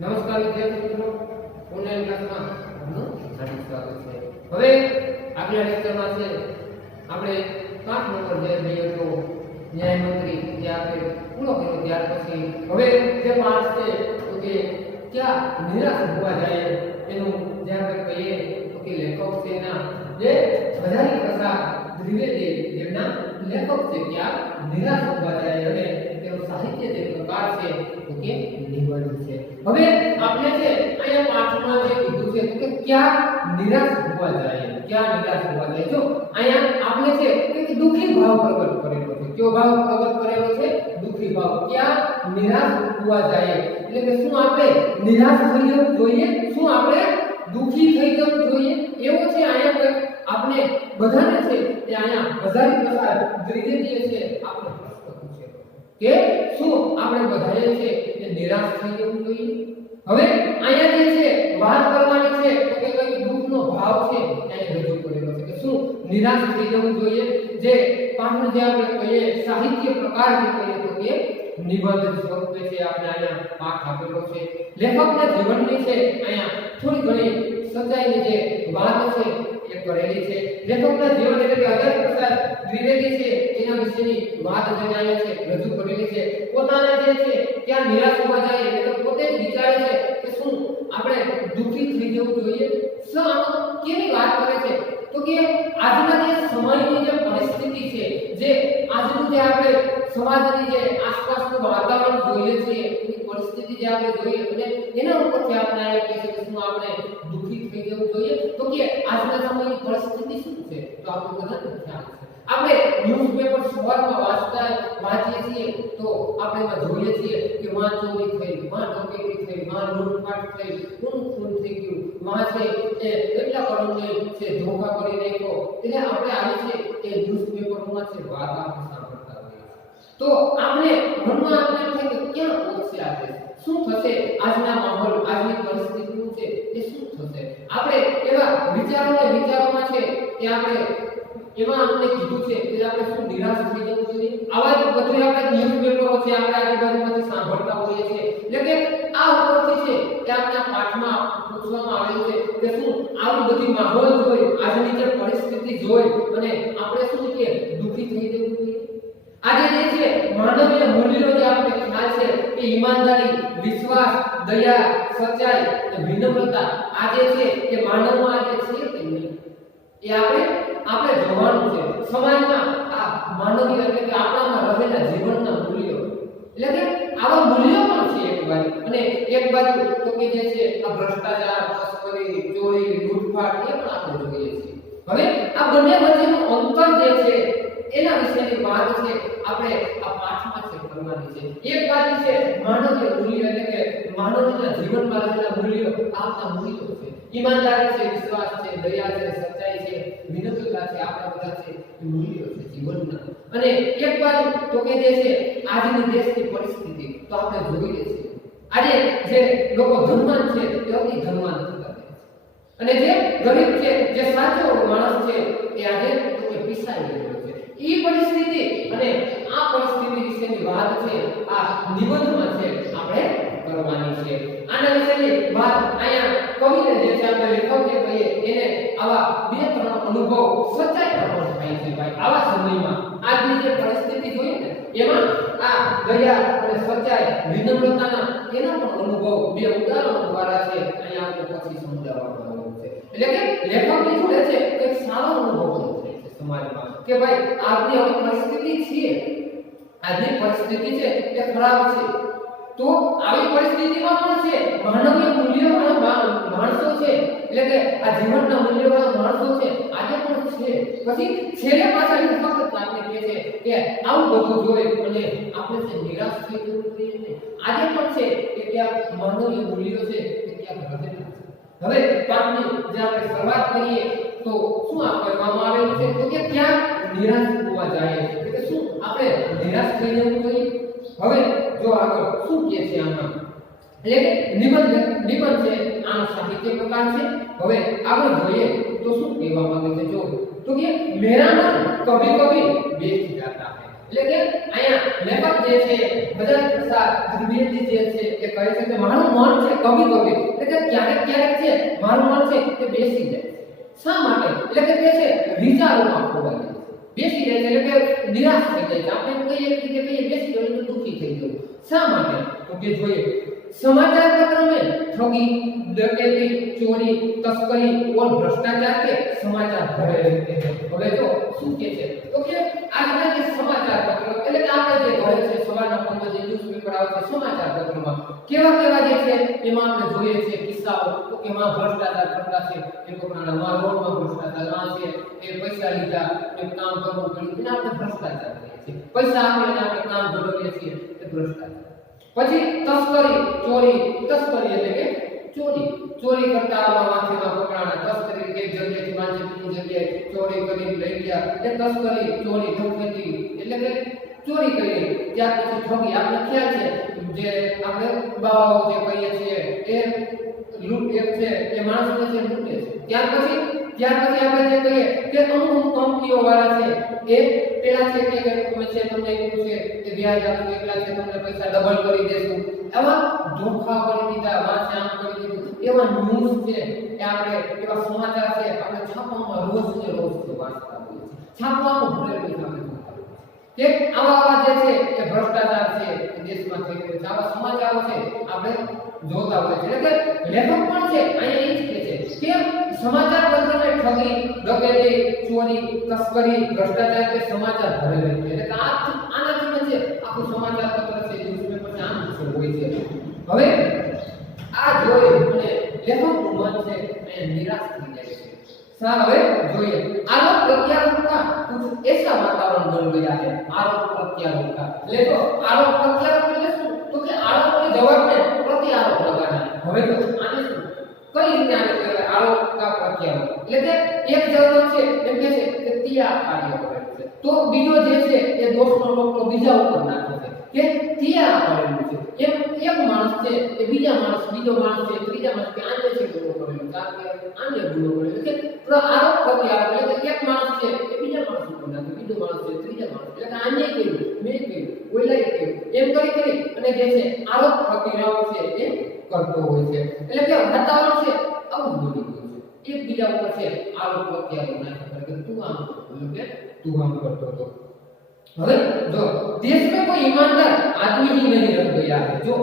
નમસ્કાર વિદ્યાર્થી મિત્રો, ઓનલાઈન ક્લાસમાં આપનું હાર્દિક સ્વાગત છે। હવે આગલા લેક્ચરમાં છે આપણે 5 નંબર જે લઈએ તો ન્યાય મંત્રી જે આપણે પૂરો કર્યો ત્યાર પછી હવે જે 5 છે તો કે ક્યાં નિરાશ હોવા જાય એનું જે આપણે કહીએ તો કે લેખક છે એના જે બધાની પ્રસાદ દ્વિવેદી જેમના લેખક છે ક્યાં નિરાશ હોવા જાય અને તેનો સાહિત્ય જે પ્રકાર છે તો કે નિબંધ છે। હવે આપણે છે અહીંયા પાઠમાં જે કીધું છે તો કે ક્યાં નિરાશ હોવા જાય, ક્યાં નિરાશ હોવા જાય। જો અહીંયા આપણે છે કે દુખી ભાવ પ્રગટ કરેલો છે, કયો ભાવ પ્રગટ કરેલો છે? દુખી ભાવ। ક્યાં નિરાશ હોવા જાય એટલે કે શું આપણે નિરાશ થઈ જવું જોઈએ, શું આપણે દુખી થઈ જવું જોઈએ એવો છે અહીંયા કોઈ આપણે બધાને છે એ અહીંયા હજારી પ્રસાદ દ્વિવેદીએ છે આપણે પ્રશ્ન પૂછે કે શું આપણે બધાએ છે એ નિરાશ થઈ જવું જોઈએ। હવે અહીંયા જે છે વાત કરવાની છે તો કે કઈ દુઃખનો ભાવ છે અહીંયા રજૂ કરેલો છે કે શું નિરાશ થઈ જવું જોઈએ। જે પાઠનો જે આપણે કહીએ સાહિત્ય પ્રકાર જે કહીએ તો કે નિબંધ સ્વરૂપે છે આપણે અહીંયા પાઠ આપેલો છે। લેખકના જીવનની છે અહીંયા થોડી ઘણી સચ્ચાઈની જે વાત છે એ કરેલી છે। લેખકના જીવન એટલે કે હજારી પ્રસાદ દ્વિવેદી છે એના વિશેની વાત જે અહીંયા છે રજૂ કરેલી છે। પોતાના જે છે ક્યાં નિરાશ હોવા જાય એટલે પોતે જ વિચારે છે કે શું આપણે દુખી થઈ જવું જોઈએ। શું કેની વાત કરે છે તો કે આજના જે સમયની જે પરિસ્થિતિ છે, જે આજનું જે આપણે સમાજની જે આસપાસનું વાતાવરણ જોઈએ છીએ એ પરિસ્થિતિ જે આપણે જોઈએ અને એના ઉપરથી આપણે આ કહે છે કે શું આપણે દુખી થઈ જવું જોઈએ તો કે આજના સમયની પરિસ્થિતિ શું છે તો આપણે બધાને ખ્યાલ છે। આપણે ન્યૂઝપેપર સવારમાં વાંચીએ છીએ તો આપણે એમાં જોઈએ છીએ કે માં ચોરી થઈ, માં ડકેતી થઈ, માં લૂંટફાટ થઈ, ખૂન થઈ ગયું, માં છે એ કેટલા કરોડને છે ધોખા કરી નાખ્યો એટલે આપણે આવી છે એ ન્યૂઝપેપરમાં છે વાત આપણે સાંભળતા હોઈએ છીએ। તો આપણે મનમાં આપણે થાય કે ક્યાં પહોંચશે આજે, શું થશે આજના માહોલ, આજની પરિસ્થિતિનું છે એ શું થશે। આપણે એવા વિચારોમાં છે એ આપણે એમાં આપણે કીધું છે કે આપણે શું નિરાશ થઈ જવું જોઈએ। આવા જ બધું આપણે ન્યૂઝપેપરો છે આપણે આજુબાજુમાંથી સાંભળતા હોઈએ છીએ એટલે કે આ ઉપરથી છે કે આપણા પાઠમાં પૂછવામાં આવેલું છે કે શું આવી બધી માહોલ જોઈ, આજની જે પરિસ્થિતિ જોઈ અને આપણે શું કે દુખી થઈ જવું જોઈએ। આજે જે છે માનવીય મૂલ્યો જે આપણે ખ્યાલ છે કે ઈમાનદારી, વિશ્વાસ, દયા, સચ્ચાઈ અને વિનમ્રતા આજે છે કે માનવમાં આજે છે કે નહીં એ આપણે જોવાનું છે। સમાજમાં આ માનવીય એટલે કે આપણામાં રહેલા જીવનના મૂલ્યો એટલે કે આવા મૂલ્યો પણ છે એક બાજુ અને એક બાજુ તો કે જે છે આ ભ્રષ્ટાચાર, તસ્કરી, ચોરી, લૂંટફાટ એ પણ આપણે જોઈએ છીએ। હવે આ બંને વચ્ચેનું અંતર જે છે એના વિશેની વાત છે આપણે આ પાઠમાં છે કરવાની છે। એક બાજુ છે માનવીય મૂલ્ય એટલે કે માનવના જીવનમાં રહેલા મૂલ્યો, આપણા મૂલ્યો છે, ઈમાનદારી છે, વિશ્વાસ છે, દયા છે, સચ્ચાઈ છે, વિનમ્રતા છે, આપણા બધા છે એ મૂલ્યો છે જીવનના। અને એક બાજુ તો કે જે છે આજની દેશની પરિસ્થિતિ તો આપણે જોઈએ છીએ આજે જે લોકો ધનવાન છે તે અતિ ધનવાન થતા જાય છે અને જે ગરીબ છે, જે સાચો માણસ છે એ આજે તો કે પીસાઈ ગયો છે। એ પરિસ્થિતિ અને આ પરિસ્થિતિ વિશેની વાત છે આ નિબંધમાં છે આપણે કરવાની છે। આના વિશેની વાત અહીંયા કવિને જે છે આપણે લેખક જે કહીએ એને આવા બે ત્રણ અનુભવ સચ્ચાઈના પણ થાય છે ભાઈ। આવા સમયમાં આજની જે પરિસ્થિતિ જોઈએ ને એમાં આ દયા અને સચ્ચાઈ, વિનમ્રતાના એના પણ અનુભવ બે ઉદાહરણો દ્વારા છે અહીંયા આપણે પછી સમજાવવામાં આવ્યું છે। એટલે કે લેખકની જોડે છે એક સારો અનુભવ થાય છે સમાજમાં કે ભાઈ આજની હવે પરિસ્થિતિ છે, આજની પરિસ્થિતિ છે એ ખરાબ છે તો આવી પરિસ્થિતિમાં પણ છે માનવીય મૂલ્યોવાળા માણસો છે એટલે કે આ જીવનના મૂલ્યોવાળા માણસો છે આજે પણ છે। પછી છેલ્લે પાછા લેખક આપણે કહે છે કે આવું બધું જોઈ અને આપણે છે નિરાશ થઈ જવું જોઈએ ને આજે પણ છે કે ક્યાં માનવીય મૂલ્યો છે કે ક્યાં રહેલા છે। હવે પાઠની જે આપણે શરૂઆત કરીએ તો શું આ કહેવામાં આવેલું છે તો કે ક્યાં નિરાશ હોવા જાય એટલે શું આપણે નિરાશ થઈ જવું જોઈએ। હવે જો આગળ શું કહે છે આમાં એટલે કે નિબંધ છે આનો સાહિત્ય પ્રકાર છે। હવે આગળ જોઈએ તો શું કહેવા માંગે છે જો તો કે મેરા મન કभी कभी बेच जाता है એટલે કે અહીંયા લેખક જે છે બજાજ પ્રસાદ દ્વિવેદી જે છે એ કહે છે કે મારું મન છે કભી કભી એટલે કે ક્યારેક ક્યારેક છે મારું મન છે તે બેસી જાય છે શા માટે એટલે કે તે છે વિચારોમાં ખોવાઈ જાય છે બેસી જાય છે એટલે કે નિરાશ થઈ જાય છે આપણે કહીએ કે બેસી ગયો એટલે દુખી થઈ ગયો શા માટે તો કે જોઈએ समाचार पत्र में ठगी डकैती चोरी तस्करी और भ्रष्टाचार के समाचार भरे रहते हैं હવે જો શું કે છે તો કે આજના જે સમાચાર પત્ર એટલે કે આપણે જે ભરે છે સવારના પંદર જે ન્યૂઝપેપર આવે છે સમાચાર પત્રમાં કેવા કેવા જે છે એમાં આપણે જોઈએ છે કિસ્સાઓ તો એમાં ભ્રષ્ટાચાર કરતા છે એ કોકનામાં રોડમાં ભ્રષ્ટાચાર આ છે એ પૈસા લીધા એ કામ કરવું પડ્યું એને આપણે ભ્રષ્ટાચાર કહીએ છીએ પૈસા આપીને આપણે કામ ભરવીએ છીએ એ ભ્રષ્ટાચાર પછી તસ્કરી તસ્કરી એટલે કે ચોરી કરતા માથેમાં પકડાણા તસ્કરી એક જગ્યાએથી માથે બીજી જગ્યાએ ચોરી કરીને લઈ ગયા એ તસ્કરી ચોરી ડકૈતી એટલે કે ચોરી કરી ત્યાર પછી ઠગી આપણે ખ્યાલ છે જે આપણે બાવાઓ જે કહીએ છીએ એ લૂંટ એક છે એ માણસને છે લૂંટે છે ત્યાર પછી આપણે જે કહીએ કે અમુક કંપનીઓ વાળા છે એ પેલા છે કે તમે છે તમને એવું છે કે વ્યાજ આપો એકલા છે તમને પૈસા ડબલ કરી દેશું એવા ધોખા કરી દીધા વાંચે આમ કરી દીધું એવા ન્યૂઝ છે કે આપણે એવા સમાચાર છે આપણે છાપામાં રોજ વાંચતા હોઈએ છીએ છાપામાં ભરેલું આપણે કે આવા જે છે એ ભ્રષ્ટાચાર છે દેશમાં થઈ રહ્યો છે આવા સમાચારો છે આપણે જોતા હોય છે એટલે કે લેખક પણ છે અહીંયા એ જ કહે છે કે સમાચાર પત્રમાં ઠગી ડકૈતી ચોરી તસ્કરી ભ્રષ્ટાચાર કે સમાચાર ભરેલા છે એટલે કે આનાથી છે આખું સમાચાર પત્ર છે ન્યૂઝપેપર છે આમ હોય છે હવે આ જોઈ અને લેખકનું મન છે એ નિરાશ થઈ જાય છે सर હવે જોઈએ आरोप प्रत्यारोप का कुछ ऐसा वातावरण बन गया है आरोप प्रत्यारोप का ले तो आरोप प्रत्यारोप એટલે શું તો કે આરોપ के जवाब में प्रत्यारोप लगाना હવે તો આને શું કઈ રીતે આને કહેવાય આરોપ का प्रत्यारोप એટલે કે એક જવાબ છે એમ કહે છે કે તિયા કાર્ય કરે છે તો બીજો જે છે એ દોષનો ટોપલો બીજા ઉપર નાખે છે કે તિયા કરેલું છે એમ એક માણસ છે એ બીજો માણસ છે ત્રીજા માણસ કે આને છે ગુનો કરેલો કારણ કે આને ગુનો કરેલો કે આરોપ પ્રત્યારોપ એટલે કે એક માણસ છે એ બીજા માણસ ઉપર નાખે બીજો માણસ છે ત્રીજા માણસ એટલે કે આને કર્યું મેં કર્યું ઓલાએ કર્યું એમ કરી અને જે છે આરોપ પ્રત્યારોપ છે એ કરતો હોય છે એટલે કે વાતાવરણ છે આવું બની ગયું છે એક બીજા ઉપર છે આરોપ પ્રત્યારોપ નાખે કે તું આમ બોલ્યો કે તું આમ કરતો હતો હવે જો देश में कोई ईमानदार आदमी ही नहीं रह गया है जो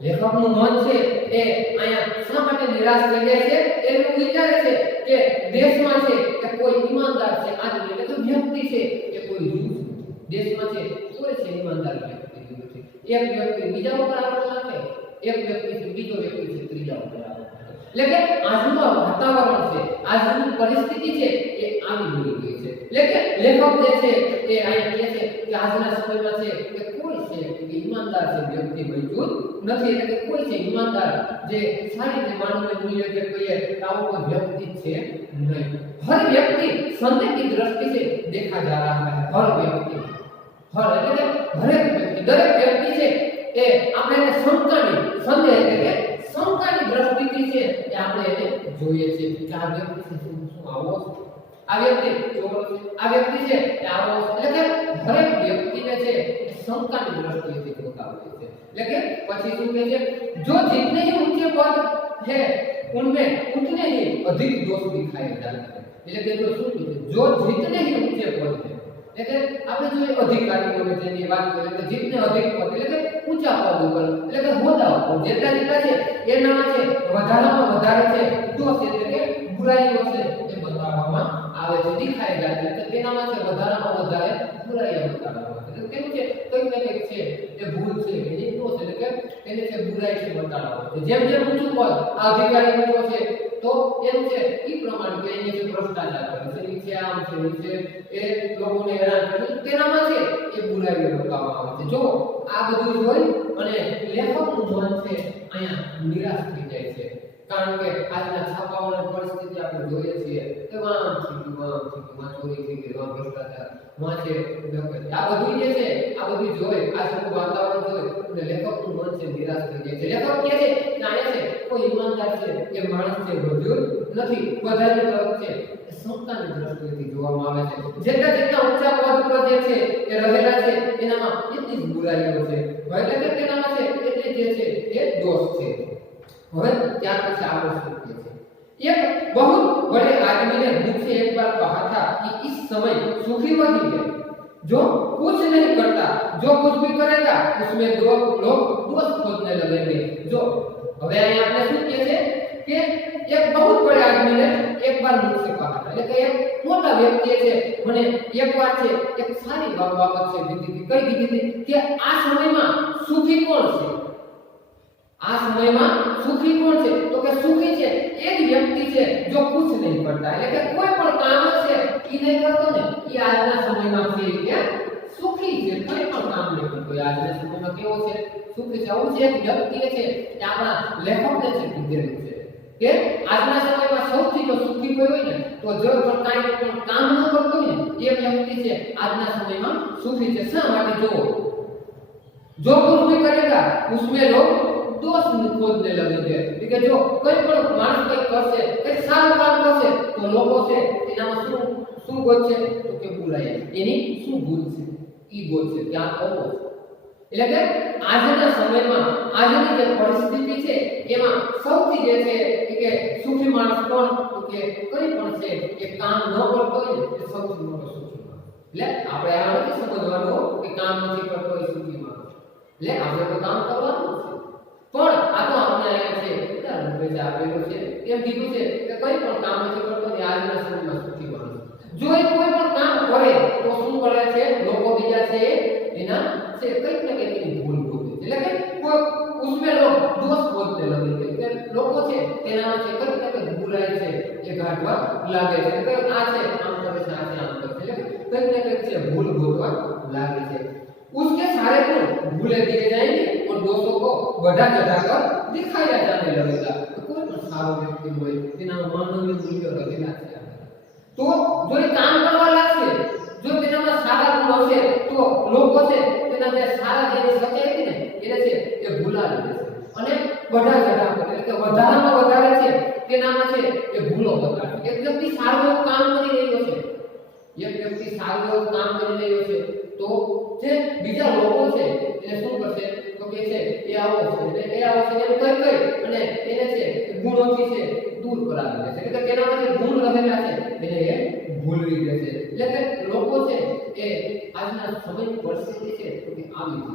લેખકનું મન છે એ અહીંયા શા માટે નિરાશ થઈ જાય છે એવું વિચારે છે કે દેશમાં છે કે કોઈ ઈમાનદાર છે આદમી એટલે કે વ્યક્તિ છે કે કોઈ જૂથ દેશમાં છે કોઈ છે ઈમાનદાર વ્યક્તિ નથી એક વ્યક્તિ બીજા ઉપર આરોપ નાખે એક વ્યક્તિ બીજો વ્યક્તિ છે ત્રીજા ઉપર આરોપ નાખે એટલે કે આજનું વાતાવરણ છે આજની પરિસ્થિતિ છે એ આવી બની ગઈ છે એટલે કે લેખક જે છે એ અહીંયા કહે છે કે આજના સમયમાં છે કે કોઈ છે કે ઈમાનદાર છે વ્યક્તિ મજબૂત નથી એટલે કે કોઈ છે ઈમાનદાર જે સારી રીતે માનવીય મૂલ્ય જે કહીએ આવો કોઈ વ્યક્તિ છે નહીં हर व्यक्ति संदेह की दृष्टि से देखा जा रहा है हर व्यक्ति हर એટલે કે દરેક વ્યક્તિ છે એ આપણે સંકાની સંદેહ એટલે કે સંકાની દ્રષ્ટિથી છે એ આપણે એને જોઈએ છે કે આ વ્યક્તિ શું આવો આ વ્યક્તિ ચોર છે આ વ્યક્તિ છે એ આવો એટલે કે દરેક વ્યક્તિને છે એ સંકાની દ્રષ્ટિથી જોતા હોય છે એટલે કે પછી શું કહે છે જો जितने ही ऊंचे पद है उनमें उतने ही अधिक दोष दिखाए जाते हैं એટલે કે જો શું કહે જો जितने ही ऊंचे पद है એટલે આપણે જો અધિકારીઓને જેની વાત કરીએ તો जितने अधिक पद એટલે કે ઊંચા પદ ઉપર એટલે કે હોદ્દા ઉપર જેટલા છે એનામાં છે વધારામાં વધારે છે દોષ એટલે કે બુરાઈઓ છે એ બતાવવામાં આવે છે દિખાઈ જાય છે એટલે તેનામાં છે વધારામાં વધારે બુરાઈઓ બતાવવામાં આવે છે એટલે કેવું છે કંઈક છે એ ભૂલ છે એ દોષ એટલે કે એને છે બુરાઈ છે બતાવવામાં આવે છે જેમ જેમ ઊંચું પદ આ અધિકારી ઊંચો છે તો એમ છે ઈ પ્રમાણે કે એને જે ભ્રષ્ટાચાર કરે છે નીચે આમ છે નીચે એ લોકોને હેરાન કરે છે તેનામાં છે એ બુરાઈઓ બતાવવામાં આવે છે જો આ બધું જોઈ અને લેખકનું મન છે અહીંયા નિરાશ થઈ જાય છે કારણ કે આજના છાપાઓની પરિસ્થિતિ આપણે જોઈએ છીએ કે વામ ચોરી થઈ ગઈ વામ ભ્રષ્ટાચાર માં છે આ બધું જે છે આ બધું જોઈ આ બધું વાતાવરણ જોઈ અને લેખકનું મન છે નિરાશ થઈ જાય છે લેખક કહે છે કે આયા છે કોઈ ઈમાનદાર છે એ માણસ છે વધ્યો નથી, બધાની તરફ છે એ સમતાની દ્રષ્ટિએથી જોવામાં આવે છે। જેટલા ઊંચા પદ પર જે છે એ રહેલા છે એનામાં એટલી જ બુરાઈઓ છે, એટલે કે તેનામાં છે એટલી જે છે એ દોષ છે। હવે ત્યાર પછી આગળ શું કહે છે? एक बहुत बड़े आदमी ने मुझसे एक बार कहा था कि इस समय सुखी वही है जो कुछ नहीं करता, जो कुछ भी करेगा उसमें दो लोग दोष खोजने लगेंगे। जो હવે અહીં આપણે શું કહે છે કે એક बहुत बड़े आदमी ने एक बार मुझसे कहा था, એટલે કે એક મોટા વ્યક્તિએ છે મને એક વાર છે એક સારી બાબત છે કીધી હતી કે આ સમયમાં સુખી કોણ છે? आ समय में सुखी कौन है? तो के सुखी है एक व्यक्ति है जो कुछ नहीं करता, એટલે કે કોઈ પણ કામ છે ઈ નહીં કરતો ને ઈ આજના સમયમાં છે કે સુખી છે, કોઈ પણ કામ નહીં કરતો। આજના સમયમાં કેવો છે? સુખી છે। આવું છે એક વ્યક્તિ છે કે આપણા લેખકને છે કીધેલું છે કે આજના સમયમાં સૌથી જો સુખી કોઈ હોય ને તો જો પણ કાંઈ પણ કામ ન કરતો હોય ને એ વ્યક્તિ છે આજના સમયમાં સુખી છે। શા માટે? जो कुछ भी करेगा उसमें लोग दोष खोजने लगेंगे, કે જો કોઈ પણ માણસ કંઈક કરશે, કંઈક સારું કામ કરશે તો લોકો છે એનામાં શું ગોતશે? તો કે બુરાઈ, એની શું ભૂલ છે ઈ ગોતશે, ક્યાં ખોટો છે। એટલે કે આજના સમયમાં આજની જે પરિસ્થિતિ છે એમાં સૌથી જે છે કે સુખી માણસ કોણ? તો કે કોઈ પણ છે એ કામ ન કરતો હોય ને એ સૌથી મોટો સુખી માણસ। એટલે આપણે આ નથી સમજવાનું કે કામ નથી કરતો એ સુખી માણસ, એટલે આપણે તો કામ કરવાનું છે। પણ આ તો આપણે અહીંયા છે ઉદાહરણ તરીકે આપેલું છે એમ કીધું છે કે કોઈ પણ કામ નથી કરતો એ આજના સમયમાં સુખી માણસ। જો એ કોઈ પણ કામ કરે તો શું કરે છે? લોકો બીજા છે એના છે કંઈક ને કંઈક એની ભૂલ ગોતે છે, એટલે કે કોઈ ઉસમે લોગ દોષ ગોતને લગે છે, કે લોકો છે તેનામાં છે કંઈક ને કંઈક બુરાઈ છે એ કાઢવા લાગે છે કે આ છે આમ કરે છે, આ છે આમ કરે છે, એટલે કંઈક ને કંઈક છે ભૂલ ગોતવા લાગે છે। उसके सारे गुण भूले दिए जाएंगे और दोषों को बढ़ा चढ़ाकर दिखाया जाने लगेगा। तो कोई पण सारो व्यक्ति होय तेना मानवीय मूल्य रहेला છે તો જો એ કામ કરવા લાગશે, જો તેનામાં સારા ગુણ હશે તો લોકો છે તેના જે સારા જેની સચ્ચાઈ હતી ને એને છે એ ભૂલાવી દેશે અને बढ़ा चढ़ाकर એટલે કે વધારામાં વધારે છે તેનામાં છે એ ભૂલો બતાવે। એક વ્યક્તિ સારું કામ કરી રહ્યો છે, એક વ્યક્તિ સારું કામ કરી રહ્યો છે તો જે બીજા લોકો છે એને શું કરશે? તો કે છે એ આવો છે એટલે એ આવો છે એમ કઈ અને એને છે ગુણોથી છે દૂર કરાવી દેશે, એટલે કે તેનામાં જે ગુણ રહેલા છે એને એ ભૂલવી દેશે। એટલે કે લોકો છે એ આજના સમયની પરિસ્થિતિ છે તો કે આવી છે।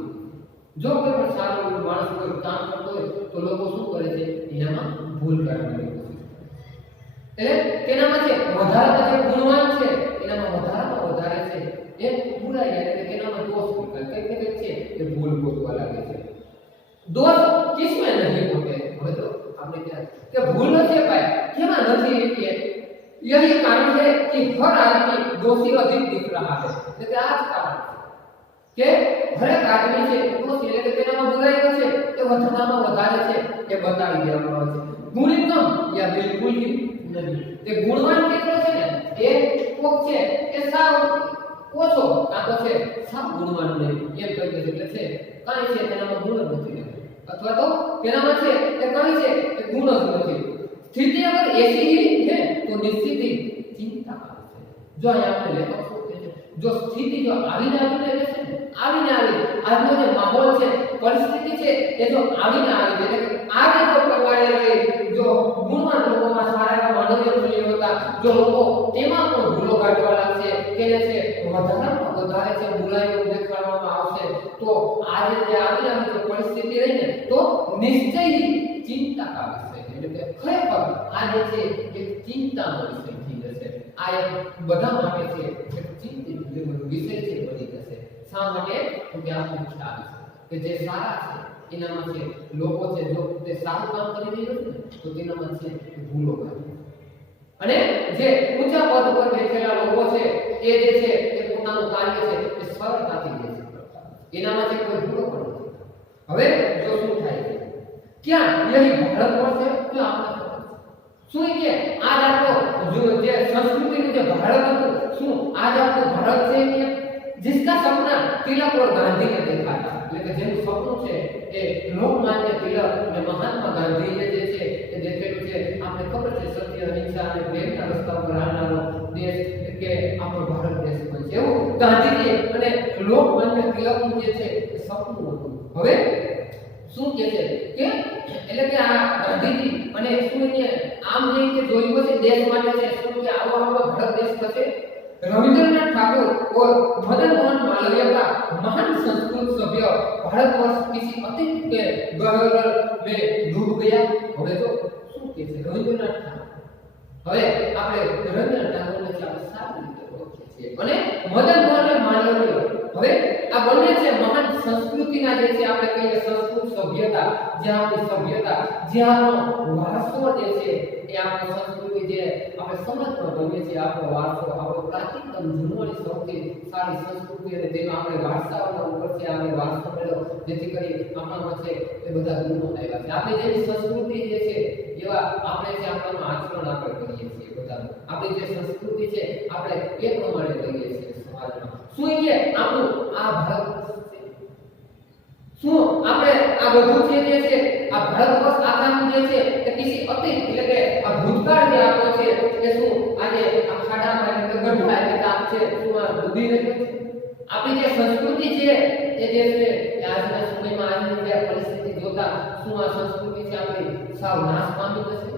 જો કોઈ પણ સારો માણસ કોઈ કામ કરતો હોય તો લોકો શું કરે છે? એનામાં ભૂલ કાઢવાની કોશિશ કરે, એટલે તેનામાં છે વધારામાં જે ગુણવાન છે એનામાં વધારામાં વધારે છે એ બુરાઈ, એટલે કે તેનામાં દોષ નીકળે, કંઈક ને કંઈક છે એ ભૂલ ગોતવા લાગે છે। दोष किसमें नहीं होते? હવે તો આપણે क्या કે ભૂલ નથી ભાઈ કેમાં નથી કે यही कारण है कि हर आदमी दोषी अधिक दिख रहा है। એટલે આ જ કારણ છે કે હરેક આદમી છે દોષી, એટલે કે તેનામાં બુરાઈ છે એ વધારામાં વધારે છે એ બતાવી દેવામાં આવે છે। गुण कम या बिल्कुल ही नहीं, તે ગુણવાન કેટલો છે ને એ કોક છે એ સાવ ઓછો કાકો છે સાવ ગુણવાન નહીં એમ કહી દે છે કે છે કાઈ છે તેનામાં ગુણ જ નથી અથવા તો તેનામાં છે એ કાઈ છે એ ગુણ જ નથી। स्थिति अगर ऐसी ही है तो निश्चित ही चिंता આવે છે। જો અહીં આપણે લેખક શું કહે છે? જો સ્થિતિ જો આવીને રહેશે ને આવીને આવી આજનો જે માહોલ છે પરિસ્થિતિ છે એ જો આવીને આવી એટલે કે આજે જો પ્રકારે રહે, જો ગુણવાન લોકોમાં સારા માનવીય મૂલ્યો હતા, જો લોકો તેમાં પણ ભૂલો કાઢવા લાગશે કે છે વધારામાં વધારે છે બુરાઈઓ દેખાડવામાં આવશે તો આજે જે આવીને આવી જો પરિસ્થિતિ રહી ને તો નિશ્ચયથી ચિંતા આવે છે। એટલે કે ખરેખર આ જે છે એક ચિંતાનો વિષય થઈ જશે। આ એક બધા માટે છે એક ચિંતિત વિષય છે બની જશે। શા માટે? તો કે આપણે ખ્યાલ છે કે જે સારા છે એનામાં છે લોકો છે જો તે સારું કામ કરી રહ્યો છે તો તેનામાં છે ભૂલો કરે અને જે ઊંચા પદ પર બેઠેલા લોકો છે એ જે છે એ પોતાનું કાર્ય છે એ સરળતાથી કરી શકતા એનામાં છે કોઈ ભૂલો પણ નથી। હવે જો શું થાય છે क्या यही भारत वर्ष है जो आपने શું કે આજ આપણો જો જે સંસ્કૃતિનું જે ભારત હતું શું આજ આપણો ભારત છે કે जिसका सपना तिलक और गांधी ने देखा था, એટલે કે જેનું સપનું છે એ લોકમાન્ય તિલક અને મહાત્મા ગાંધીએ જે છે આપણે ખબર છે સત્ય અહિંસા અને પ્રેમના રસ્તા પર હાલનારો દેશ કે આપણો ભારત દેશ હોય છે એવું ગાંધીજી અને લોકમાન્ય તિલકનું જે છે એ સપનું હતું. હવે શું કહે છે કે એટલે કે આ ગાંધીજી અને શું કે આમ જે કે જોયું છે દેશ માટે છે શું કે આવો આપણો ભારત દેશ થશે. रविंद्रनाथ ठाकुर और मदन मोहन मालवीय का महान संस्कृत सभ्य भारतवर्ष किसी अतीत के गहवर में डूब गया. હવે તો શું કહે છે રવિન્દ્રનાથ ઠાકોર. હવે આપણે રવિન્દ્રનાથ ઠાકોરને આપણે સારી રીતે ઓળખીએ છીએ અને મદન મોહન માલવીય હવે આ બંને છે મહાન સંસ્કૃતિના જે છે આપણે કહીએ સંસ્કૃત સભ્યતા જે આપણી સભ્યતા જે આપણો વારસો જે છે એ આપણી સંસ્કૃતિ જે આપણે સમજમાં ગમે છે આપણો વારસો આપણો પ્રાચીનતમ જૂનવાણી સૌથી સારી સંસ્કૃતિ અને તેમાં આપણે વારસાઓના ઉપરથી આપણે વારસો મેળવ્યો જેથી કરી આપણામાં છે એ બધા ગુણો આવ્યા છે. આપણી જેવી સંસ્કૃતિ જે છે એવા આપણે જે આપણામાં આચરણ આપણે કરીએ છીએ બધા આપણી જે સંસ્કૃતિ છે આપણે એ પ્રમાણે કરીએ છીએ સમાજમાં. શું કે આપણું આ ભારત શું આપણે આ બધું જે છે આ ભારતવર્ષ આખાનું જે છે એ કિસી અતીત એટલે કે આ ભૂતકાળ જે આપણો છે એ શું આજે આ ખાડામાં એટલે ગઢડા એટલે આપ છે શું આ ડૂબી રહી છે. આપણી જે સંસ્કૃતિ છે એ જે છે એ આજના સમયમાં આજની જે પરિસ્થિતિ જોતા શું આ સંસ્કૃતિ છે આપણી સાવ નાશ પામી જશે.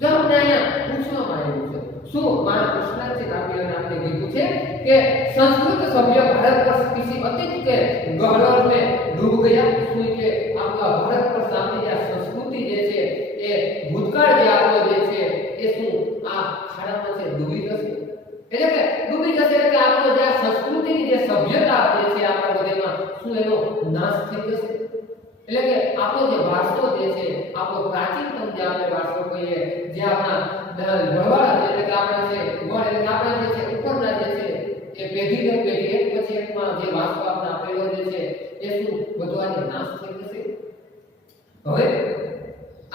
જો આપણે અહીંયા પૂછવામાં આવ્યું છે શું મારા કૃષ્ણાજી કાવ્યને આપણે કીધું છે કે સંસ્કૃત સભ્ય ભારતવર્ષ કિસી અતીત કે ગહલોર में डूब गया. શું કે આપણા ભારતવર્ષ આપણી જે સંસ્કૃતિ જે છે એ ભૂતકાળ જે આપણો જે છે એ શું આ ખાડામાં છે ડૂબી જશે. એટલે કે ડૂબી જશે એટલે કે આપણો જે સંસ્કૃતિની જે સભ્યતા જે છે આપણા બધામાં શું એનો નાશ થઈ જશે. એટલે કે આપણો જે વારસો જે છે આપણો પ્રાચીનતમ જે આપણે વારસો કહીએ જે આપણા વડવાળા એટલે કે આપણા છે વડ એટલે કે આપણા જે છે ઉપરના જે છે એ પેઢી દર પેઢી એક પછી એકમાં જે વારસો આપણે આપેલો જે છે એ શું બધું આજે નાશ થઈ જશે. હવે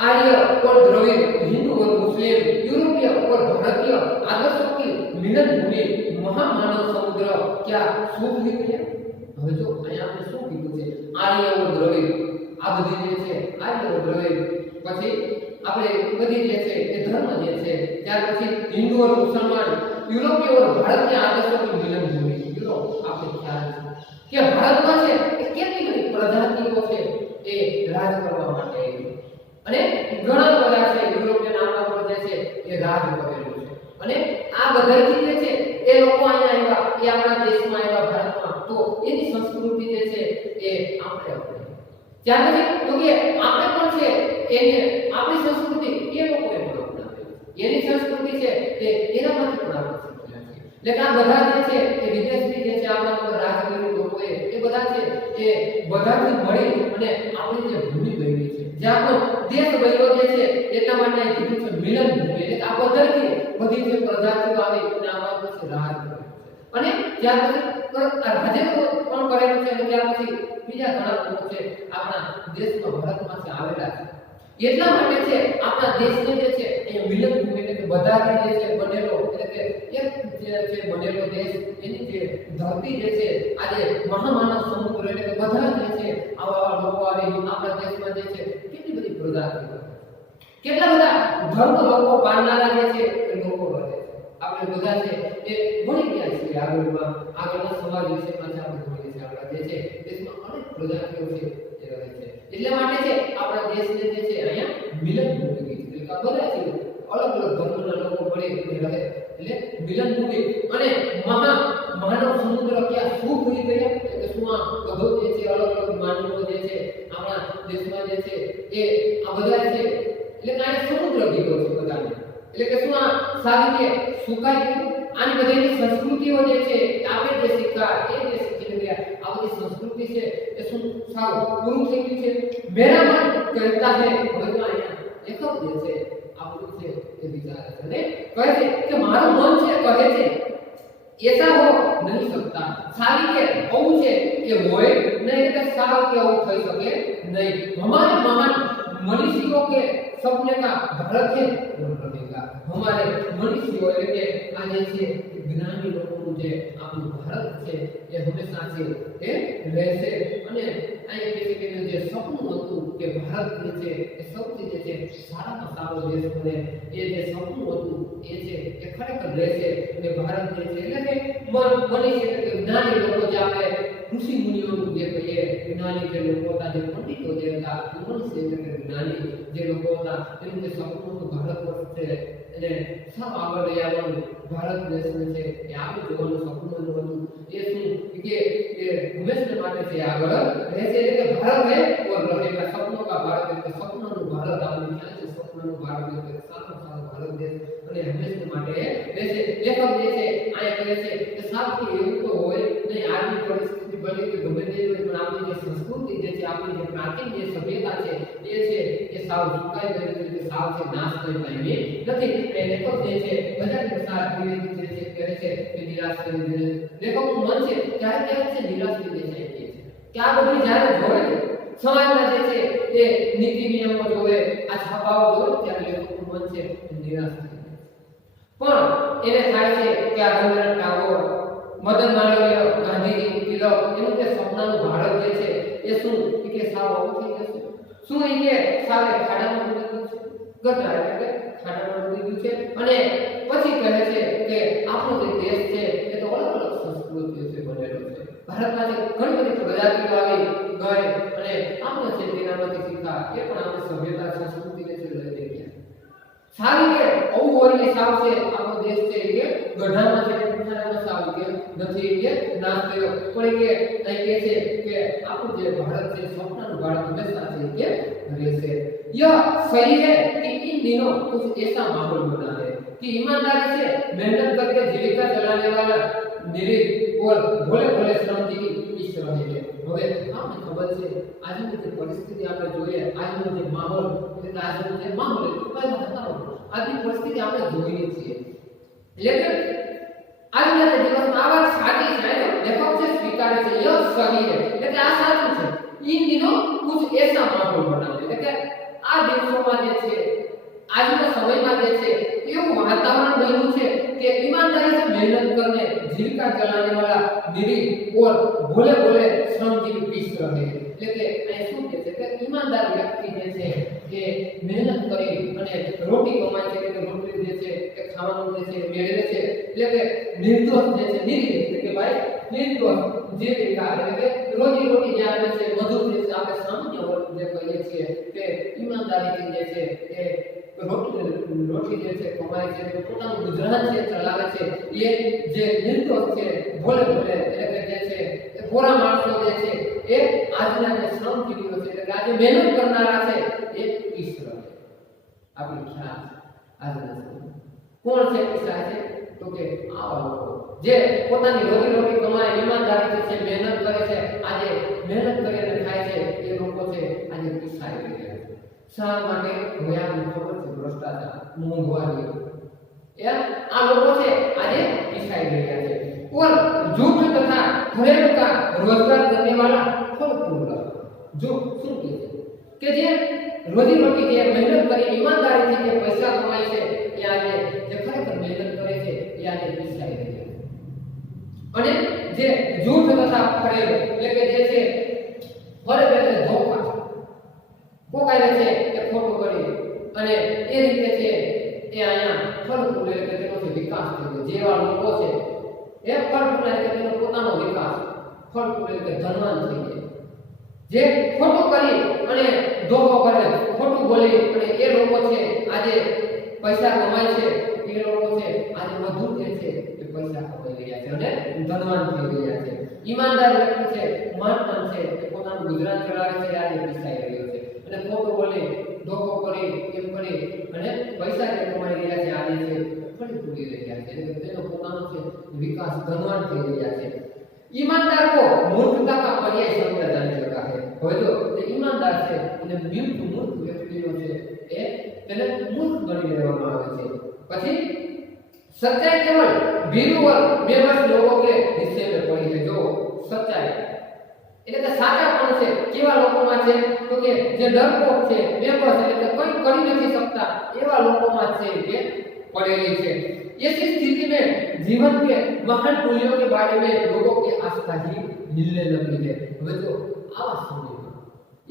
आर्य और द्रविड़ हिंदू और मुस्लिम यूरोपीय और भारतीय आदर्शों की मिलन भूमि महामानव समुद्र क्या सूख निकल्या. હવે જો અહીંયા આપણે શું કીધું છે આર્ય और द्रविड़ આ બધી જે છે આર્ય और द्रविड़ પછી આપણે બધી જે છે એ ધર્મ જે છે ત્યાર પછી હિન્દુ और मुसलमान यूरोपीय और भारतीय आदर्शों की मिलन भूमि यूरोप આપણે ખ્યાલ છે કે ભારતમાં છે એ કેટલી બધી પ્રજાતિઓ છે એ રાજ કરવા માટે અને ઘણા બધા છે યુરોપિયન આપણા પર જે છે એ રાજ કરેલું છે અને આ બધાથી જે છે એ લોકો અહીંયા આવ્યા એ આપણા દેશમાં આવ્યા ભારતમાં તો એની સંસ્કૃતિ જે છે એ આપણે અપનાવી. ત્યાર પછી તો કે આપણે પણ છે એને આપણી સંસ્કૃતિ એ લોકોએ પણ અપનાવી એની સંસ્કૃતિ છે એ એનામાંથી પણ આપણે શીખેલા છે. એટલે કે આ બધા જે છે એ વિદેશથી જે છે આપણા પર રાજ કરેલું લોકોએ એ બધા છે એ બધાથી મળી અને આપણી જે ભૂમિ બની છે જે આપણો દેશ બન્યો જે છે એટલા માટે કીધું છે મિલન ભૂમિ. એટલે આ બધાથી બધી જે પ્રજાતિઓ આવી અને આપણા પાસે રાજ કરે છે અને ત્યાર પછી રાજ્ય પણ કરેલું છે અને ત્યાર પછી બીજા ઘણા લોકો છે આપણા દેશમાં ભારતમાંથી આવેલા છે. એટલા માટે છે આપણા દેશને જે છે એ મિલન ભૂમિ એટલે કે બધાથી જે છે બનેલો એટલે કે એક જે છે બનેલો દેશ એની જે ધરતી જે છે આજે મહામાનવ સમુદ્ર એટલે કે બધા જે છે આવા લોકો આવી આપણા દેશમાં જે છે કેટલી બધી પ્રજાતિઓ કેટલા બધા ધર્મ લોકો પાળનારા જે છે એ લોકો રહે છે. આપણે બધા છે એ ભણી ગયા છીએ આગળના સમાજ વિશેમાં આપણે ભણીએ છીએ આપણા જે છે દેશમાં અનેક પ્રજાતિઓ છે એ રહે છે. એટલા માટે છે આપણા દેશને જે છે અહીંયા મિલન ભૂમિ કીધી એટલે કે બધા છે અલગ અલગ ધર્મના લોકો ભળી રહે એટલે મિલન ભૂમિ અને માનવ સમુદ્ર ક્યાં શું ભૂલી ગયા એટલે કે શું આ બધો જે છે અલગ અલગ માનવો જે છે આપણા દેશમાં જે છે એ આ બધા છે એટલે કે આ સમુદ્ર કીધો છે બધાને એટલે કે શું આ સારી રીતે સુકાઈ ગયું. આની બધી સંસ્કૃતિઓ જે છે આપણે જે શીખ્યા એ જે શીખી ગયા આ બધી સંસ્કૃતિ છે એ શું સાવ પૂરું થઈ ગયું છે. મેરા મન કહેતા હે હવે તો અહીંયા લેખક જે છે આપણું છે એ વિચારે છે અને કહે છે કે મારું મન છે કહે છે ऐसा हो नहीं सकता. सारी के आવું છે એ હોય નહીં એટલે સાવ કે આવું થઈ શકે નહીં. हमारे महान मनीषियों के सपने का भारत है रहेगा. हमारे मनीषियों એટલે કે આ જે છે જ્ઞાની લોકોનું જે આપણું ભારત છે એ હંમેશા છે એ રહેશે અને અહીંયા કહે છે કે જે સપનું હતું કે ભારત જે છે એ સૌથી જે છે સારામાં સારો દેશ બને એ જે સપનું હતું એ છે એ ખરેખર રહેશે અને ભારત જે છે એટલે કે બની છે કે જ્ઞાની લોકો જે આપણે ઋષિ મુનિઓનું જે કહીએ જ્ઞાની જે લોકો હતા જે પંડિતો જે હતા મનુષ્ય એટલે કે જ્ઞાની જે લોકો હતા એનું જે સપનું હતું ભારત વર્ષ છે અને સાવ આગળ લઈ આવવાનું ભારત દેશને છે એ આગળ જવાનું સપનું હતું એ શું કે હંમેશા માટે છે આગળ રહેશે એટલે કે ભારત હે ઓર રહેगा સપનों का भारत એટલે સપનાનું ભારત આપણે ક્યાં છે સપનાનું ભારત એટલે સારો સારો ભારત દેશ અને હંમેશા માટે રહેશે લેખક જે છે આયા કહે છે કે સાચું એવું તો હોય નહીં આજની પરિસ્થિતિ ભલે કે ગમે તે હોય પણ આપણી જે સંસ્કૃતિ જે છે આપણી જે પ્રાચીન જે સભ્યતા છે એ છે એ સાવ ઝુકાઈ ગઈ છે કે સાવ છે નાશ થઈ પામી નથી એ લેખક જે છે બધા પ્રસાર ધીરે ધીરે જે કહે છે કે નિરાશ કરી દે લેખકનું મન છે ક્યારે ક્યારે છે નિરાશ થઈ જાય છે કે આ બધું જ્યારે જોવે સમાજમાં જે છે એ નીતિ નિયમો જોવે આ છાપાઓ જોવે ત્યારે લેખકનું મન છે નિરાશ થઈ જાય પણ એને થાય છે કે આ રવીન્દ્રનાથ ટાગોર મદન માલવીય ગાંધીજી તિલક એનું જે સપનાનું ભારત જે છે એ શું કે સાવ આવું થઈ જશે શું કે સાવ ખાડામાં ડૂબી ગયું છે ગઢડા એટલે કે ખાડામાં ડૂબી ગયું છે અને પછી કહે છે કે આપણો જે દેશ છે એ તો અલગ અલગ સંસ્કૃતિઓથી બનેલો છે ભારતમાં જે ઘણી બધી પ્રજાતિઓ આવી ગઈ અને આપણે છે તેનામાંથી શીખા એ પણ આપણી સભ્યતા સંસ્કૃતિને છે લઈ લઈ ગયા સારી કે આવું હોય ને સાવ છે આપણો દેશ છે કે ગઢામાં છે પૂછાડામાં સાવ કે નથી કે નાશ થયો પણ કે અહીં કે છે કે આપણું જે ભારત છે સપનાનું ભારત હંમેશા છે કે રહેશે यह सही है कि इन दिनों कुछ ऐसा माहौल बना है कि ईमानदारी से मेहनत करके जीविका चलाने वाला निरीह और भोले भोले श्रमजीवी इस रहे हैं હવે આપણે ખબર છે આજની જે પરિસ્થિતિ આપણે જોઈએ આજનો જે માહોલ એટલે આજનો જે માહોલ કઈ વાતાવરણ આજની પરિસ્થિતિ આપણે જોઈએ છીએ એટલે આજના જે દિવસમાં આ વાત સાચી છે લેખક છે સ્વીકારે છે યહ સહી છે એટલે આ સાચું છે इन दिनों कुछ ऐसा माहौल बना है એટલે કે આ દિવસોમાં જે છે આજના સમયમાં જે છે એવું વાતાવરણ બન્યું છે કે ईमानदारी से मेहनत करने जीविका चलाने वाला निरीह और भोले भोले श्रमजीवी पीस रहे એટલે કે અહીં શું કહે છે કે ઈમાનદાર વ્યક્તિ જે છે કે મહેનત કરી અને રોટી કમાય છે કે રોટી જે છે એ ખાવાનું જે છે મેળવે છે એટલે કે નિર્દોષ જે છે નિરીહ એટલે કે ભાઈ નિર્દોષ જીવિકા એટલે કે રોજી રોટી જે આવે છે મજૂર જે છે આપણે સામાન્ય વર્ગ જે કહીએ છીએ કે ઈમાનદારીથી જે છે એ રોટી જે છે કમાય છે પોતાનું ગુજરાન છે ચલાવે છે એ જે નિર્દોષ છે ભોલે ભોલે એટલે કે જે છે એ કોરા માણસો જે છે એ આજના જે શ્રમજીવીઓ છે એટલે કે આજે મહેનત કરનારા છે એ ઈશ્વર છે આપણી ખ્યાલ આજના સમય કોણ છે ઈશ્વર છે તો કે આવા લોકો જે પોતાની રોજી કમાય ઈમાનદારીથી છે મહેનત કરે છે આજે મહેનત કરીને ખાય છે એ લોકો છે આજે ઈશ્વર છે શા માટે ભયાનક ખબર છે ભ્રષ્ટાચાર મોંઘવારી એ આ લોકો છે આજે ઈસાઈ રહ્યા છે और झूठ तथा घरेलू का रोजगार करने वाला फलपूर्ण जो શું કે જે રોજી રોટી જે મહેનત કરી ઈમાનદારીથી જે પૈસા કમાય છે એ આજે જે ખરેખર મહેનત કરે છે એ આજે ઈસાઈ રહ્યા છે અને જે झूठ તથા ઘરેલુ એટલે કે જે છે ફરે એટલે ધોખા કોકાય છે કે ખોટું કરી અને એ રીતે છે એ આયા ફળફૂલ એટલે તેનો છે વિકાસ થયો જેવા લોકો છે એ ફળફૂલ એટલે તેનો પોતાનો વિકાસ ફળફૂલ એટલે ધનવાન થઈ જાય જે ખોટું કરી અને ધોખો કરે ખોટું બોલી અને એ લોકો છે આજે પૈસા કમાય છે એ લોકો છે આજે વધુ જે છે એ પૈસા કમાઈ રહ્યા છે અને ધનવાન થઈ રહ્યા છે ઈમાનદાર વ્યક્તિ છે માનવાન છે એ પોતાનું ગુજરાન ચલાવે છે આજે પૈસા રહ્યો છે અને ખોટું બોલી ધોખો કરી એમ કરી અને પૈસા જે કમાઈ રહ્યા છે આજે છે ફરી ભૂલી રહ્યા છે એટલે તેનો પોતાનો છે વિકાસ ધનવાન થઈ રહ્યા છે ईमानदार को मूर्खता का पर्याय समझा जाने लगा है હવે જો જે ઈમાનદાર છે અને મૂર્ખ વ્યક્તિનો છે એ તેને મૂર્ખ ગણી લેવામાં આવે છે પછી सच्चाई केवल भीरू और बेबस लोगों के हिस्से में पड़ी है जो सच्चाई એટલે કે સાચાપણું છે કેવા લોકોમાં છે તો કે જે ડરપોક છે બેબસ એટલે કે કંઈ કરી નથી શકતા એવા લોકોમાં છે કે પડેલી છે ऐसी स्थिति में जीवन के महान मूल्यों के बारे में लोगों की आस्था ही हिलने लगी है। હવે જો આવા સમયમાં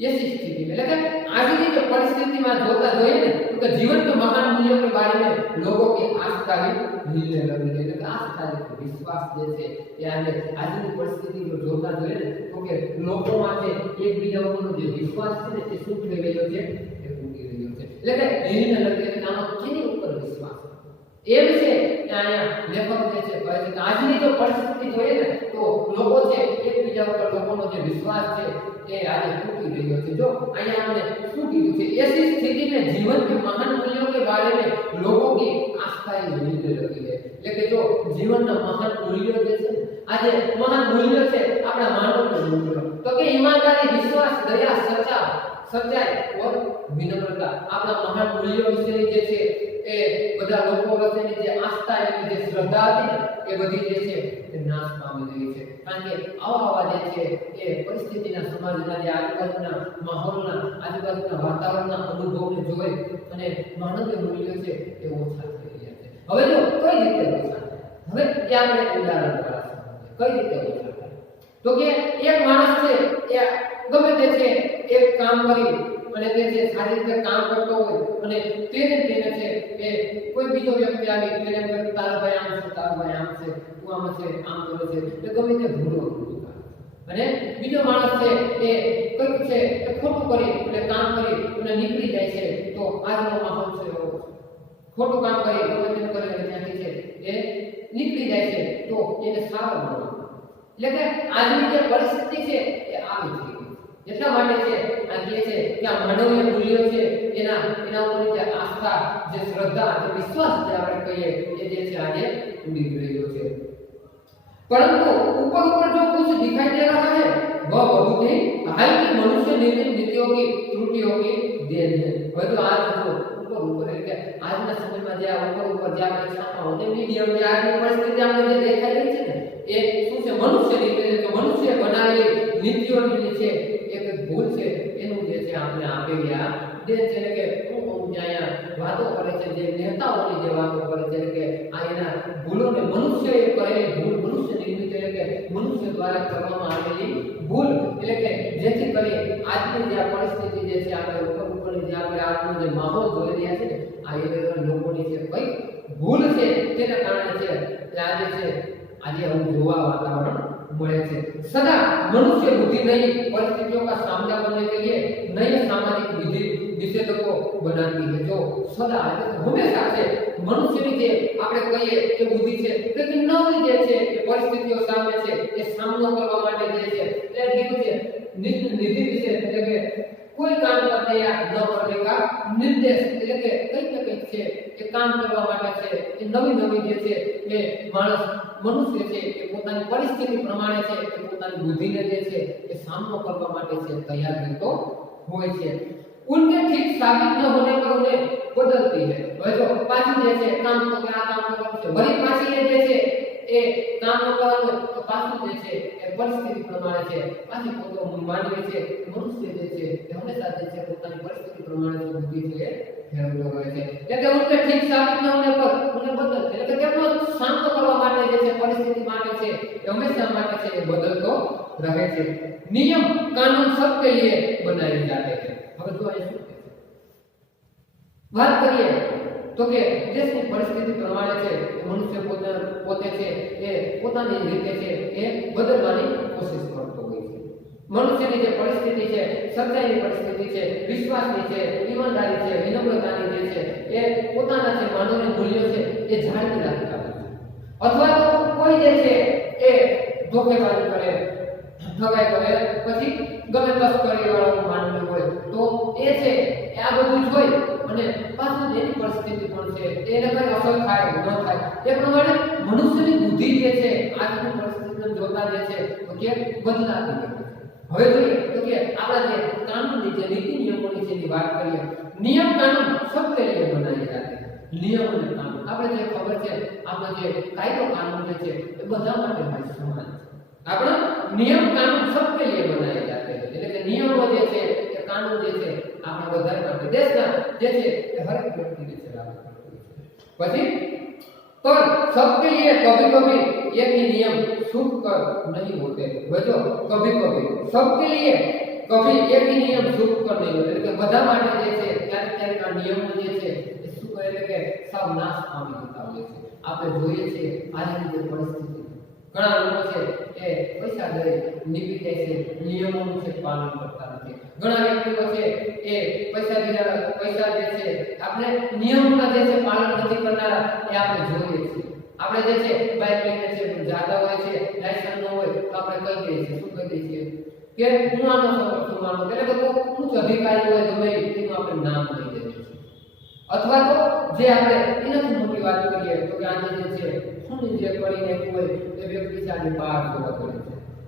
ऐसी स्थिति में लेकिन आज की जो परिस्थिति में जोता જોઈએ ને तो जीवन के महान मूल्यों के बारे में लोगों की आस्था ही हिलने लगी है। એટલે આસ્થા એટલે વિશ્વાસ જે છે એ આજની પરિસ્થિતિ જો જોતા જોઈએ ને તો કે લોકોમાં છે એકબીજા ઉપરનો જે વિશ્વાસ છે ને એ શું થઈ રહ્યો છે એ તૂટી રહ્યો છે। એટલે કે હિલને લગી એટલે આમાં કેની ઉપર વિશ્વાસ એમ છે કે આયા લેખક જે છે કહે છે કે આજની જો પરિસ્થિતિ જોઈએ ને તો લોકો છે એકબીજા ઉપર લોકોનો જે વિશ્વાસ છે એ આજે टूटी रही है। जो आया हमने શું કીધું છે ऐसी स्थिति में जीवन के महान मूल्यों के बारे में लोगों की आस्था ही हिलने लगी है। એટલે કે જો જીવનના મહાન મૂલ્યો જે છે આજે મહાન મૂલ્યો છે આપણા માનવના મૂલ્યો તો કે ઈમાનદારી વિશ્વાસ દયા સચ્ચાઈ और વિનમ્રતા આપણા મહાન મૂલ્યો વિશે જે છે એ બધા લોકો વચ્ચેની જે આસ્થા એની જે શ્રદ્ધા હતી એ બધી જે છે એ નાશ પામી રહી છે। કારણ કે આવા જે છે એ પરિસ્થિતિના સમાજના જે આજુબાજુના માહોલના આજુબાજુના વાતાવરણના અનુભવને જોઈ અને માનવીય મૂલ્યો છે એ ઓછા થઈ રહ્યા છે। હવે જો કઈ રીતે ઓછા હવે એ આપણે ઉદાહરણ દ્વારા કઈ રીતે ઓછા થાય તો કે એક માણસ છે એ ગમે તે છે એક કામ કરી અને તે જે સારી રીતે કામ કરતો હોય અને તેને છે એ કોઈ બીજો વ્યક્તિ આવી તેને કહે તારા ભાઈ આમ છે તારા ભાઈ આમ છે તું આમ છે આમ કરે છે એટલે ગમે તે ભૂલો અને બીજો માણસ છે એ કંઈક છે એ ખોટું કરી એટલે કામ કરી અને નીકળી જાય છે તો આજનો માહોલ છે એવો ખોટું કામ કરી ગમે તેમ કરી અને ત્યાંથી છે એ નીકળી જાય છે તો એને સારો મળે। એટલે કે આજની જે પરિસ્થિતિ છે એ આવી છે એટલા માટે છે આ કહે છે કે આ માનવીય મૂલ્યો છે એના ઉપર જે આસ્થા જે શ્રદ્ધા જે વિશ્વાસ જે આપણે કહીએ એ જે છે આજે ઉડી રહ્યો છે। परंतु ऊपर ऊपर जो कुछ दिखाई दे रहा है वह बहुत ही हाल की मनुष्य निर्मित नीतियों की त्रुटियों की देन है। वह तो आज जो ऊपर ऊपर है कि आज ना समय में जो ऊपर जो આપણે સામા હોતે મીડિયમ જે આજની પરિસ્થિતિ આપણે જે દેખાઈ રહી છે ને એ શું છે મનુષ્ય રીતે તો મનુષ્ય બનાવેલી નીતિઓની છે એક ભૂલ છે એનું જે છે આપણે આપેલા જે છે કે અહીંયા વાતો કરે છે જે નેતાઓની જે વાતો કરે છે કે આ એના ભૂલોને મનુષ્યએ કરેલી ભૂલ મનુષ્ય નિર્મિત એટલે કે મનુષ્ય દ્વારા કરવામાં આવેલી ભૂલ એટલે કે જેથી કરી આજની જે પરિસ્થિતિ જે છે આપણે ઉપરની જે આપણે આજનો જે માહોલ જોઈ રહ્યા છે ને આ એ લોકોની છે કઈ ભૂલ છે તેના કારણે છે આજે છે આજે આવું જોવા વાતાવરણ મળે છે। सदा मनुष्य बुद्धि नहीं परिस्थितियों का सामना करने के लिए नए सामाजिक विधि निषेधकों बनाती है। जो सदा हमेशा से मनुष्य ની જે આપણે કહીએ કે બુદ્ધિ છે કે નવી જે છે પરિસ્થિતિઓ સામે છે એ સામનો કરવા માટે જે છે એ કીધું છે નિધિ વિશે એટલે કે કોઈ કામ કરને યા ન કરને કા નિર્દેશ એટલે કે કંઈક ને કંઈક છે એ કામ કરવા માટે છે એ નવી જે છે એ માણસ મનુષ્ય છે એ પોતાની પરિસ્થિતિ પ્રમાણે છે એ પોતાની બુદ્ધિને જે છે એ સામનો કરવા માટે છે તૈયાર રહેતો હોય છે। उनके ठीक साबित न होने पर उन्हें बदलती है। હવે જો પાછી જે છે કામ તો કે આ કામ તો કરવું છે વળી પાછી જે છે એ કામ ન કરવાનું તો પાછું જે છે એ પરિસ્થિતિ પ્રમાણે છે પાછી પોતો માનવી છે મનુષ્ય જે છે એ હંમેશા જે છે પોતાની પરિસ્થિતિ પ્રમાણે બુદ્ધિ છે ફેરવતો રહે છે। એટલે ઉનકે ઠીક સાબિત ન હોने पर उन्हें बदलते એટલે તેમનો શાંત કરવા માટે જે છે પરિસ્થિતિ માટે છે એ હંમેશા માટે છે એ બદલતો રહે છે। નિયમ કાનૂન सबके लिए बनाए जाते हैं। હવે તો આ શું છે વાત કરીએ તો કે દેશની પરિસ્થિતિ પ્રમાણે છે મનુષ્ય પોતે છે એ પોતાની રીતે છે એ બદલવાની કોશિશ કરતો હોય છે। મનુષ્યની જે પરિસ્થિતિ છે સચ્ચાઈની પરિસ્થિતિ છે વિશ્વાસની છે ઈમાનદારી છે વિનમ્રતાની જે છે એ પોતાના જે માનવીય મૂલ્યો છે એ જાળવી રાખતા હોય છે। અથવા તો કોઈ જે છે એ ધોકેબાજી કરે ઠગાઈ કરે પછી ગમે તસ્કરી વાળો માનવી હોય તો એ છે એ આ બધું જોઈ અને પાછું જેની પરિસ્થિતિ પણ છે એને કઈ અસર થાય ન થાય એ પ્રમાણે મનુષ્યની બુદ્ધિ જે છે આજની પરિસ્થિતિને જોતા જે છે તો કે બદલાતી રહે છે। હવે જોઈએ તો કે આપણા જે કાનૂનની જે નીતિ નિયમોની છે એની વાત કરીએ નિયમ કાનૂન सबके लिए बनाए जाते हैं। નિયમ અને કાનૂન આપણે જે ખબર છે આપણો જે કાયદો કાનૂન જે છે એ બધા માટે સમાન છે। આપણા નિયમ કાનૂન सबके लिए बनाए जाते हैं એટલે કે નિયમો જે છે એ કાનૂન જે છે આપણા બધા માટે દેશના જે છે એ હરેક વ્યક્તિને છે લાગુ પડતું છે। પછી पर सबके लिए कभी कभी एक ही नियम सूट कर नहीं होते। बचो कभी कभी सबके लिए कभी एक ही नियम सूट कर नहीं होते એટલે કે બધા માટે જે છે ક્યારેક ક્યારેક આ નિયમો જે છે એ શું કહે એટલે કે સાવ નાશ પામી જતા હોય છે। આપણે જોઈએ છે આજની જે પરિસ્થિતિ ઘણા લોકો છે એ પૈસા દઈ નીકળી જાય છે, નિયમોનું છે પાલન કરતા નથી। ઘણા વ્યક્તિઓ છે એ પૈસા જે છે આપણે નિયમોના જે છે પાલન નથી કરનારા એ આપણે જોઈએ છીએ। આપણે જે છે બાઇક લઈને છે જાતા હોય છે, લાયસન્સ ન હોય તો આપણે કહી દઈએ છીએ, શું કહી દઈએ છીએ કે હું આનો છું માનો, એટલે કે કોઈ ઉચ્ચ અધિકારી હોય ગમે તેનું આપણે નામ લઈ દઈએ છીએ। અથવા તો જે આપણે એનાથી મોટી વાત કરીએ તો કે આજે જે છે ખૂન જે કરીને હોય એ વ્યક્તિ સાથે બહાર જોવા પડે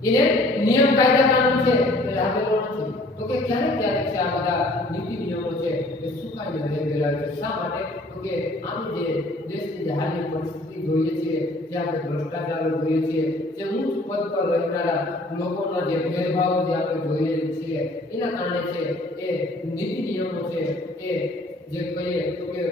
છે, એને નિયમ કાયદા કાનૂન છે એ લાગેલો નથી। તો કે ક્યારેક ક્યારેક છે આ બધા નીતિ નિયમો છે એ સુકાઈને રહી ગયેલા છે। શા માટે? તો કે આની જે દેશની જે હાલની પરિસ્થિતિ જોઈએ છીએ, જે આપણે ભ્રષ્ટાચાર જોઈએ છીએ, જે ઉચ્ચ પદ પર રહેનારા લોકોના જે ભેદભાવ જે આપણે જોઈએ છીએ, એના કારણે છે એ નીતિ નિયમો છે એ જે કહીએ તો કે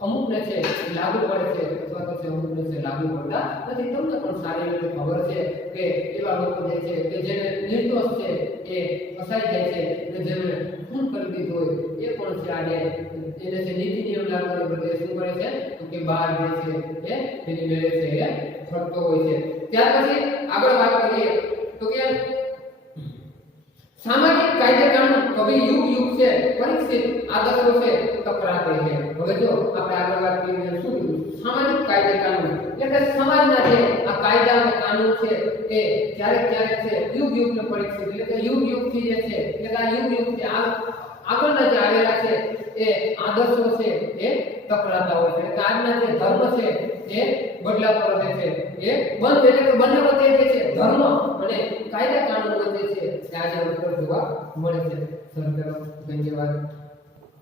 અમુકને છે લાગુ પડે છે અથવા તો છે અમુકને છે લાગુ પડતા નથી। તમને પણ સારી રીતે ખબર છે કે એવા લોકો જે છે કે જેને નિર્દોષ છે એ ફસાઈ જાય છે અને જેમણે ખૂન કરી દીધું હોય એ પણ છે આજે એને છે નીતિ નિયમ લાગવાની બદલે શું કરે છે તો કે બહાર જે છે એ એની મેળે છે એ ફરતો હોય છે। ત્યાર પછી આગળ વાત કરીએ તો કે सामाजिक कायदे कानून कभी युग युग से परीक्षित आदर्शों से टकराते हैं। હવે જો આપણે આગળ વાત કરીએ શું સામાજિક કાયદે કાનૂન એટલે કે સમાજના જે આ કાયદા અને કાનૂન છે એ ક્યારેક ક્યારેક છે યુગ યુગને પરીક્ષિત એટલે કે યુગ યુગથી જે છે એટલે કે આ યુગ યુગથી આગળના જે આવેલા છે એ આદર્શો છે એ ટકરાતા હોય છે। એટલે આજના જે ધર્મ છે એ બદલાતો રહે છે, એ બંધ એટલે કે બંને વચ્ચે જે છે ધર્મ અને કાયદા કાનૂન વચ્ચે છે આજે અંતર જોવા મળે છે। ધન્યવાદ।